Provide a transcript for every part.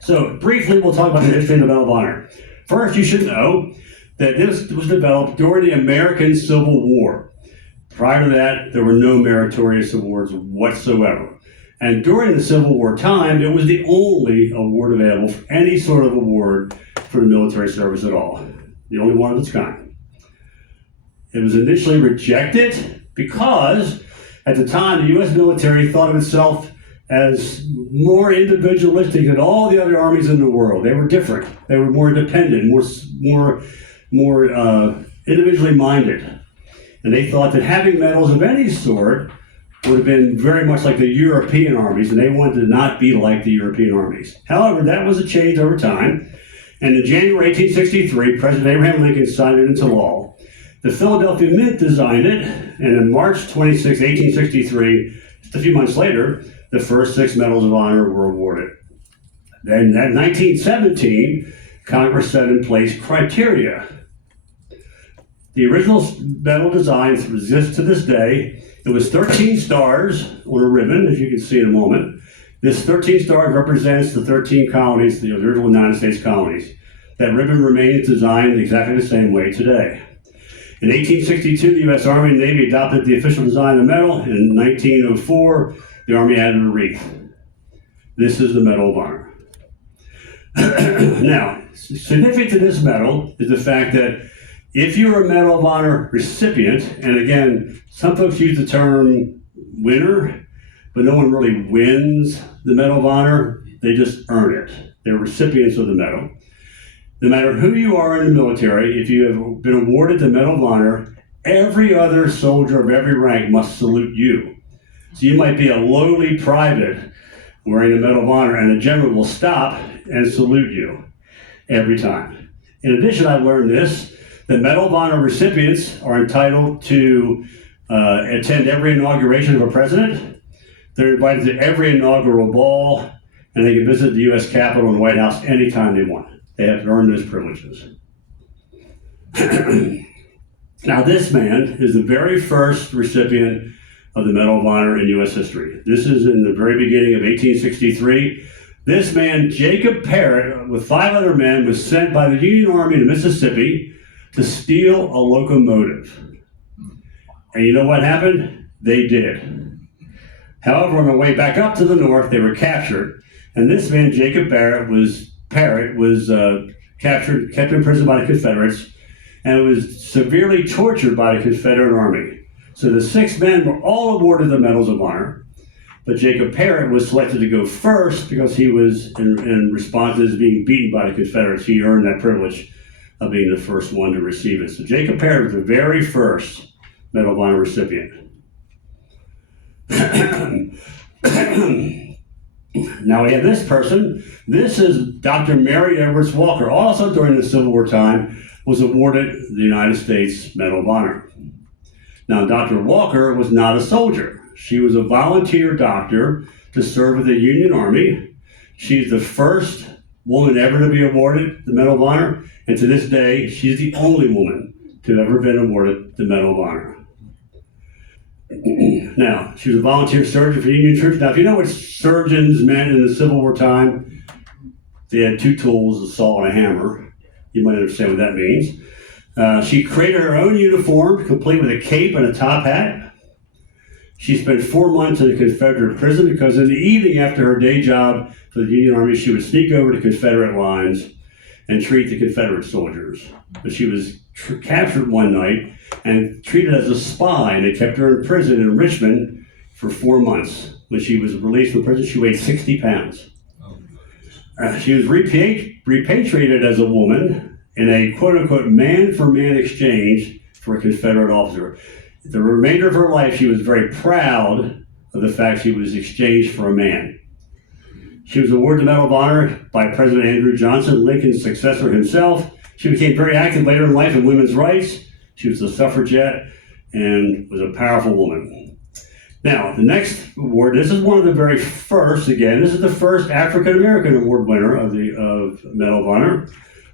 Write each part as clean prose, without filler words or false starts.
So briefly, we'll talk about the history of the Medal of Honor. First, you should know that this was developed during the American Civil War. Prior to that, there were no meritorious awards whatsoever. And during the Civil War time, it was the only award available for any sort of award for the military service at all. The only one of its kind. It was initially rejected because at the time, the U.S. military thought of itself as more individualistic than all the other armies in the world. They were different. They were more independent, more individually minded. And they thought that having medals of any sort would have been very much like the European armies, and they wanted to not be like the European armies. However, that was a change over time. And in January 1863, President Abraham Lincoln signed it into law. The Philadelphia Mint designed it, and on March 26, 1863, just a few months later, the first 6 medals of honor were awarded. Then in 1917, Congress set in place criteria. The original medal design exists to this day. It was 13 stars on a ribbon, as you can see in a moment. This 13 stars represents the 13 colonies, the original United States colonies. That ribbon remains designed exactly the same way today. In 1862, the U.S. Army and Navy adopted the official design of the medal. In 1904, the Army added a wreath. This is the Medal of Honor. Now, significant to this medal is the fact that if you're a Medal of Honor recipient, and again, some folks use the term winner, but no one really wins the Medal of Honor, they just earn it. They're recipients of the medal. No matter who you are in the military, if you have been awarded the Medal of Honor, every other soldier of every rank must salute you. So you might be a lowly private wearing the Medal of Honor, and a general will stop and salute you every time. In addition, I've learned this, the Medal of Honor recipients are entitled to attend every inauguration of a president. They're invited to every inaugural ball, and they can visit the U.S. Capitol and White House anytime they want. They have earned those privileges. Now, this man is the very first recipient of the Medal of Honor in U.S. history. This is in the very beginning of 1863. This man, Jacob Parrott, with 5 other men, was sent by the Union Army to Mississippi to steal a locomotive. And you know what happened? They did. However, on their way back up to the north, they were captured. And this man, Jacob Parrott, was captured, kept in prison by the Confederates, and was severely tortured by the Confederate Army. So the 6 men were all awarded the Medals of Honor, but Jacob Parrott was selected to go first because he was, in response to his being beaten by the Confederates, he earned that privilege of being the first one to receive it. So Jacob Parrott was the very first Medal of Honor recipient. Now we have this person. This is Dr. Mary Edwards Walker, also during the Civil War time, was awarded the United States Medal of Honor. Now, Dr. Walker was not a soldier. She was a volunteer doctor to serve with the Union Army. She's the first woman ever to be awarded the Medal of Honor, and to this day, she's the only woman to have ever been awarded the Medal of Honor. Now, she was a volunteer surgeon for Union troops. Now, if you know what surgeons meant in the Civil War time, they had 2 tools, a saw and a hammer. You might understand what that means. She created her own uniform, complete with a cape and a top hat. She spent 4 months in a Confederate prison because in the evening after her day job for the Union Army, she would sneak over to Confederate lines and treat the Confederate soldiers. But she was captured one night and treated as a spy, and they kept her in prison in Enrichment for 4 months. When she was released from prison, she weighed 60 pounds. She was repatriated as a woman in a quote-unquote man-for-man exchange for a Confederate officer. The remainder of her life, she was very proud of the fact she was exchanged for a man. She was awarded the Medal of Honor by President Andrew Johnson, Lincoln's successor himself. She became very active later in life in women's rights. She was a suffragette and was a powerful woman. Now, the next award, this is one of the very first, again, this is the first African-American award winner of Medal of Honor.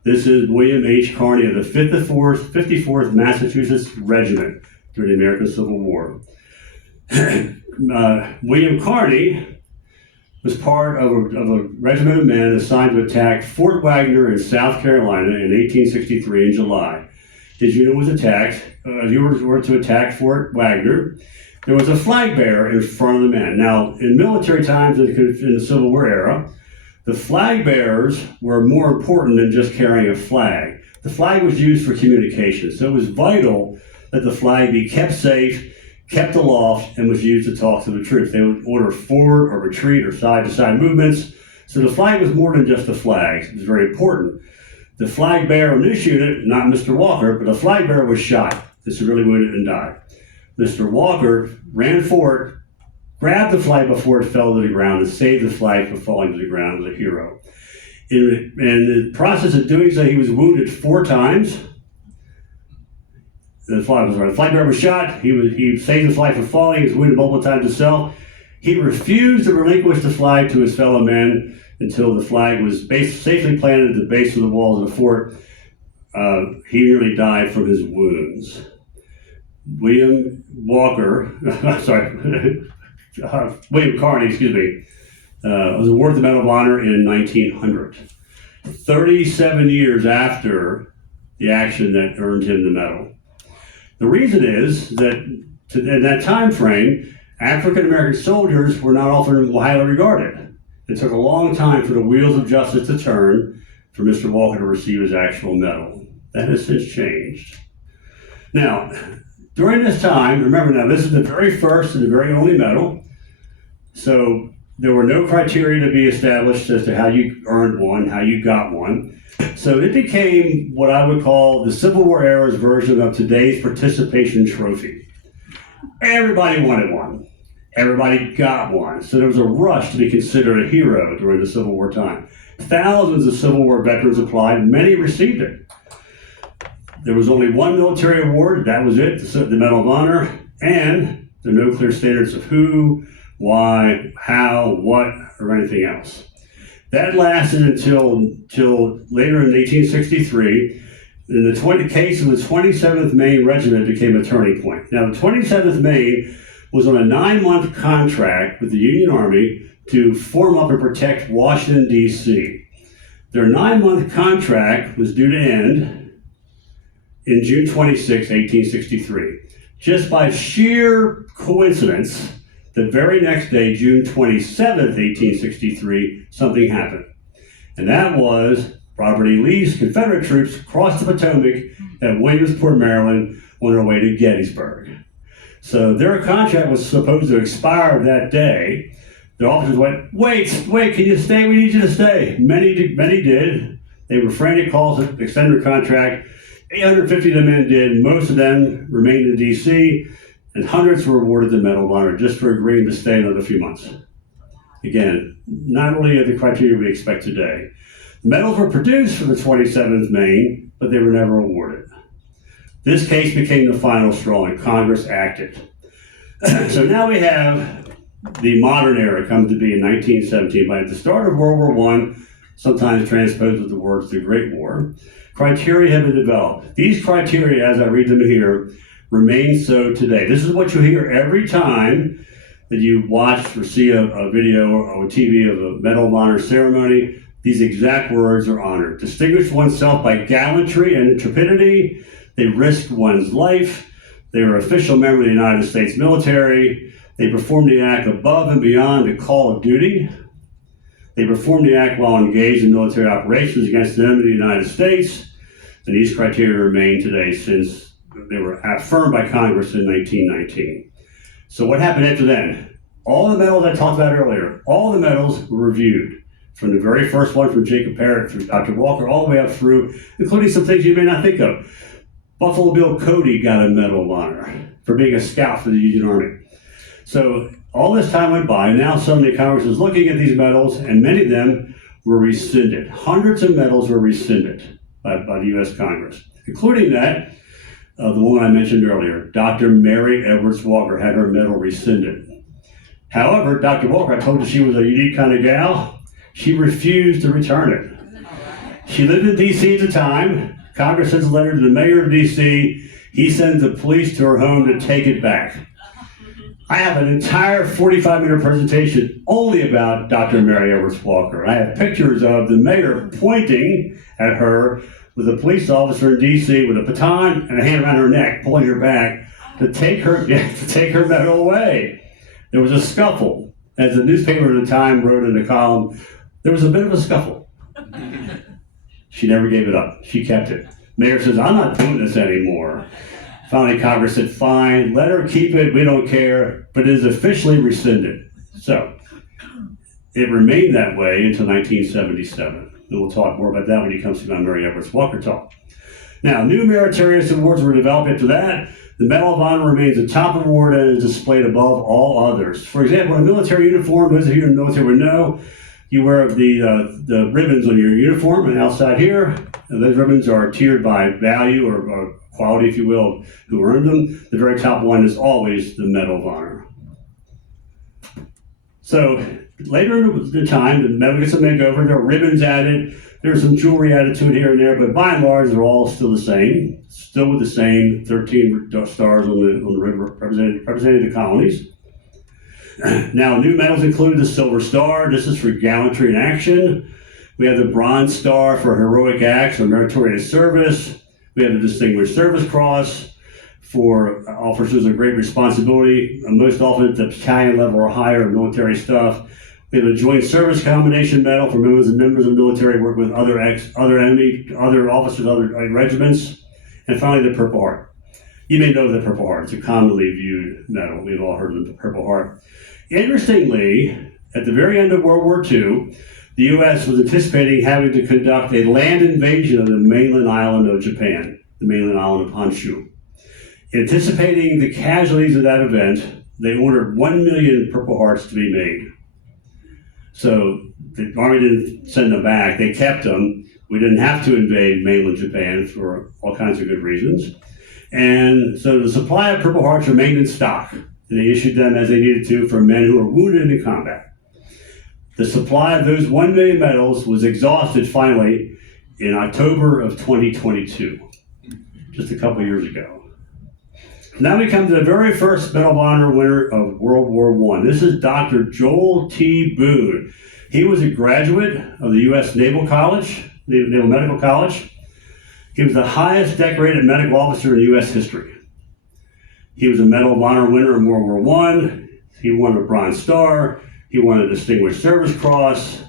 This is William H. Carney of the 54th Massachusetts Regiment during the American Civil War. William Carney was part of a regiment of men assigned to attack Fort Wagner in South Carolina in 1863 in July. His unit was attacked. You were to attack Fort Wagner. There was a flag bearer in front of the men. Now, in military times in the Civil War era, the flag bearers were more important than just carrying a flag. The flag was used for communication, so it was vital that the flag be kept safe, kept aloft, and was used to talk to the troops. They would order forward or retreat or side-to-side movements. So the flag was more than just a flag. It was very important. The flag bearer in this unit, not Mr. Walker, but the flag bearer was shot. This severely wounded and died. Mr. Walker ran forward, grabbed the flag before it fell to the ground, and saved the flag from falling to the ground as a hero. In the process of doing so, he was wounded 4 times. The flag bearer was shot. He saved the flag from falling. He was wounded multiple times himself. He refused to relinquish the flag to his fellow men until the flag was safely planted at the base of the walls of the fort. He nearly died from his wounds. William Carney, was awarded the Medal of Honor in 1900, 37 years after the action that earned him the medal. The reason is that in that time frame, African American soldiers were not often highly regarded. It took a long time for the wheels of justice to turn for Mr. Walker to receive his actual medal. That has since changed. Now, during this time, remember now, this is the very first and the very only medal. So there were no criteria to be established as to how you earned one, how you got one. So it became what I would call the Civil War era's version of today's participation trophy. Everybody wanted one. Everybody got one. So there was a rush to be considered a hero during the Civil War time. Thousands of Civil War veterans applied, and many received it. There was only one military award, that was it, the Medal of Honor, and there are no clear standards of who, why, how, what, or anything else. That lasted until later in 1863. In the case of the 27th Maine Regiment became a turning point. Now, the 27th Maine was on a 9-month contract with the Union Army to form up and protect Washington, D.C. Their 9-month contract was due to end in June 26, 1863. Just by sheer coincidence, the very next day, June 27, 1863, something happened. And that was Robert E. Lee's Confederate troops crossed the Potomac at Williamsport, Maryland, on their way to Gettysburg. So their contract was supposed to expire that day. The officers went, wait, can you stay? We need you to stay. Many did. They were frantic calls to extend their contract. 850 of the men did. Most of them remained in D.C., and hundreds were awarded the Medal of Honor just for agreeing to stay another few months. Again, not really the criteria we expect today. The medals were produced for the 27th Maine, but they were never awarded. This case became the final straw, and Congress acted. So now we have the modern era comes to be in 1917. By the start of World War I, sometimes transposed with the words the Great War, criteria have been developed. These criteria, as I read them here, remain so today. This is what you hear every time that you watch or see a video or a TV of a Medal of Honor ceremony. These exact words are honored. Distinguish oneself by gallantry and intrepidity. They risked one's life. They were official member of the United States military. They performed the act above and beyond the call of duty. They performed the act while engaged in military operations against the enemy of the United States. And these criteria remain today since they were affirmed by Congress in 1919. So what happened after then? All the medals I talked about earlier, all the medals were reviewed. From the very first one from Jacob Parrott through Dr. Walker, all the way up through, including some things you may not think of. Buffalo Bill Cody got a Medal of Honor for being a scout for the Union Army. So all this time went by, and now suddenly Congress is looking at these medals, and many of them were rescinded. Hundreds of medals were rescinded by the U.S. Congress, including that of the woman I mentioned earlier, Dr. Mary Edwards Walker had her medal rescinded. However, Dr. Walker, I told you she was a unique kind of gal. She refused to return it. She lived in D.C. at the time. Congress sends a letter to the mayor of D.C. He sends the police to her home to take it back. I have an entire 45-minute presentation only about Dr. Mary Edwards Walker. I have pictures of the mayor pointing at her with a police officer in D.C. with a baton and a hand around her neck, pulling her back to take her medal away. There was a scuffle. As the newspaper at the time wrote in a column, there was a bit of a scuffle. She never gave it up. She kept it. Mayor says, I'm not doing this anymore. Finally, Congress said, fine, let her keep it, we don't care, but it is officially rescinded. So, it remained that way until 1977. And we'll talk more about that when he comes to my Mary Edwards Walker talk. Now, new meritorious awards were developed after that. The Medal of Honor remains the top award and is displayed above all others. For example, in a military uniform, those of you in the military would know, you wear the ribbons on your uniform, and outside here, and those ribbons are tiered by value or quality, if you will, who earned them. The very top one is always the Medal of Honor. So later in the time, the medal gets a makeover. There are ribbons added. There's some jewelry added to it here and there, but by and large, they're all still the same. Still with the same 13 stars on the ribbon representing the colonies. Now, new medals include the Silver Star. This is for gallantry in action. We have the Bronze Star for heroic acts or meritorious service. We have the Distinguished Service Cross for officers of great responsibility, most often at the battalion level or higher military stuff. We have a Joint Service Commendation Medal for members of military work with other officers, other regiments. And finally, the Purple Heart. You may know the Purple Heart. It's a commonly viewed medal. We've all heard of the Purple Heart. Interestingly, at the very end of World War II, the U.S. was anticipating having to conduct a land invasion of the mainland island of Japan, the mainland island of Honshu. Anticipating the casualties of that event, they ordered 1 million Purple Hearts to be made. So the Army didn't send them back, they kept them. We didn't have to invade mainland Japan for all kinds of good reasons. And so the supply of Purple Hearts remained in stock, and they issued them as they needed to for men who were wounded in combat. The supply of those 1 million medals was exhausted finally in October of 2022, just a couple years ago. Now we come to the very first Medal of Honor winner of World War I. This is Dr. Joel T. Boone. He was a graduate of the U.S. Naval Medical College. He was the highest decorated medical officer in U.S. history. He was a Medal of Honor winner in World War I. He won a Bronze Star. He won a Distinguished Service Cross.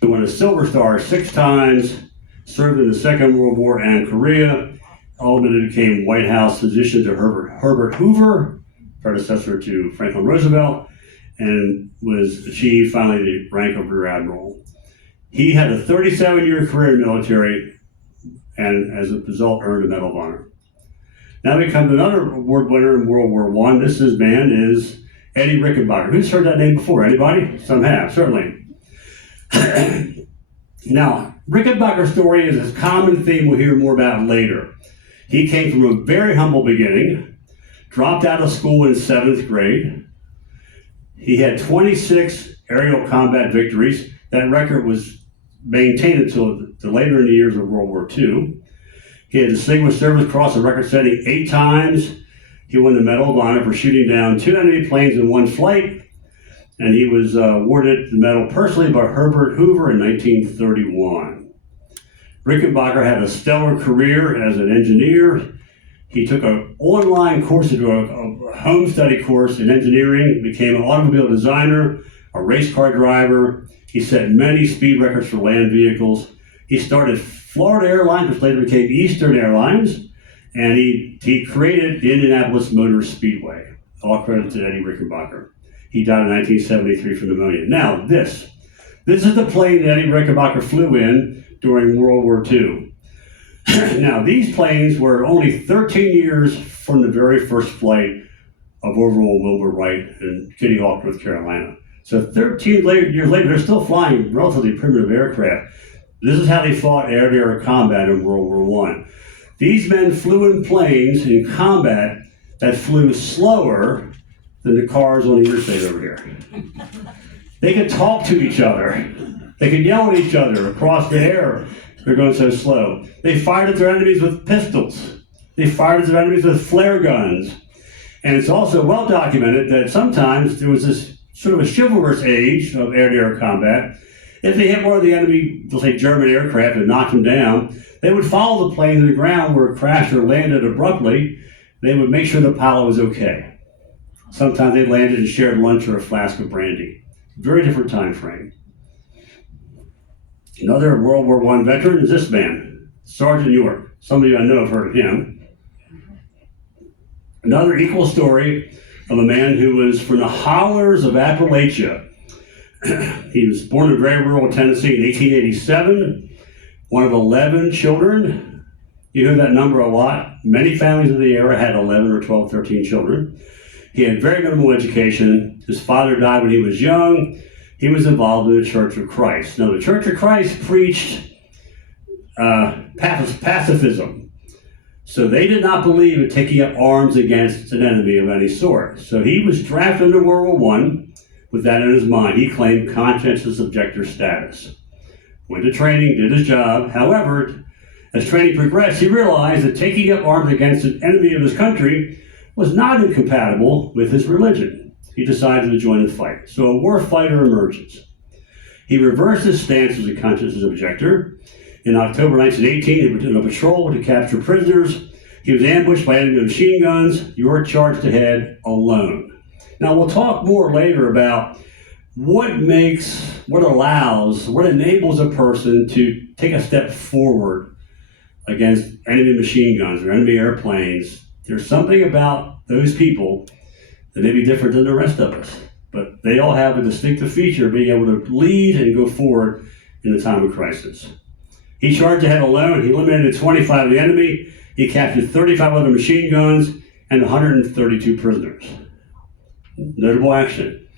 He won a Silver Star 6 times, served in the Second World War and Korea. Ultimately became White House physician to Herbert Hoover, predecessor to Franklin Roosevelt, and was achieved finally the rank of Rear Admiral. He had a 37-year career in the military and as a result earned a Medal of Honor. Now we come to another award winner in World War I. This is Eddie Rickenbacker. Who's heard that name before? Anybody? Some have, certainly. Now, Rickenbacker's story is a common theme we'll hear more about later. He came from a very humble beginning, dropped out of school in 7th grade. He had 26 aerial combat victories. That record was maintained until later in the years of World War II. He had the Distinguished Service Cross, a record-setting 8 times. He won the Medal of Honor for shooting down 2 enemy planes in one flight, and he was awarded the medal personally by Herbert Hoover in 1931. Rickenbacker had a stellar career as an engineer. He took an online course into a home study course in engineering, became an automobile designer, a race car driver. He set many speed records for land vehicles. He started Florida Airlines, which later became Eastern Airlines, and he created the Indianapolis Motor Speedway. All credit to Eddie Rickenbacker. He died in 1973 from pneumonia. Now, this is the plane that Eddie Rickenbacker flew in during World War II. Now, these planes were only 13 years from the very first flight of Orville Wilbur Wright in Kitty Hawk, North Carolina. So 13 years later, they're still flying relatively primitive aircraft. This is how they fought air-to-air combat in World War I. These men flew in planes in combat that flew slower than the cars on the interstate over here. They could talk to each other. They could yell at each other across the air. They're going so slow. They fired at their enemies with pistols. They fired at their enemies with flare guns. And it's also well documented that sometimes there was this sort of a chivalrous age of air-to-air combat. If they hit one of the enemy, let's say German aircraft, and knocked them down, they would follow the plane to the ground where it crashed or landed abruptly. They would make sure the pilot was okay. Sometimes they landed and shared lunch or a flask of brandy. Very different time frame. Another World War I veteran is this man, Sergeant York. Some of you I know have heard of him. Another equal story of a man who was from the hollers of Appalachia. He was born in very rural Tennessee in 1887, one of 11 children. You hear that number a lot. Many families in the era had 11 or 12, 13 children. He had very minimal education. His father died when he was young. He was involved in the Church of Christ. Now, the Church of Christ preached pacifism. So they did not believe in taking up arms against an enemy of any sort. So he was drafted into World War I with that in his mind. He claimed conscientious objector status. Went to training, did his job. However, as training progressed, he realized that taking up arms against an enemy of his country was not incompatible with his religion. He decided to join the fight. So a war fighter emerges. He reversed his stance as a conscientious objector. In October 1918, he went on a patrol to capture prisoners. He was ambushed by enemy machine guns. York charged ahead alone. Now, we'll talk more later about what enables a person to take a step forward against enemy machine guns or enemy airplanes. There's something about those people that may be different than the rest of us, but they all have a distinctive feature of being able to lead and go forward in the time of crisis. He charged ahead alone. He eliminated 25 of the enemy. He captured 35 other machine guns and 132 prisoners. Notable action.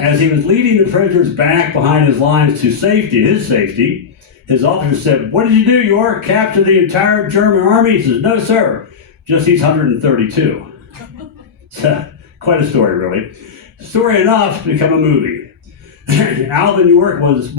As he was leading the prisoners back behind his lines to safety, his officer said, "What did you do, York? Capture the entire German army?" He says, "No, sir, just these 132. So, quite a story, really. Story enough to become a movie. Alvin York was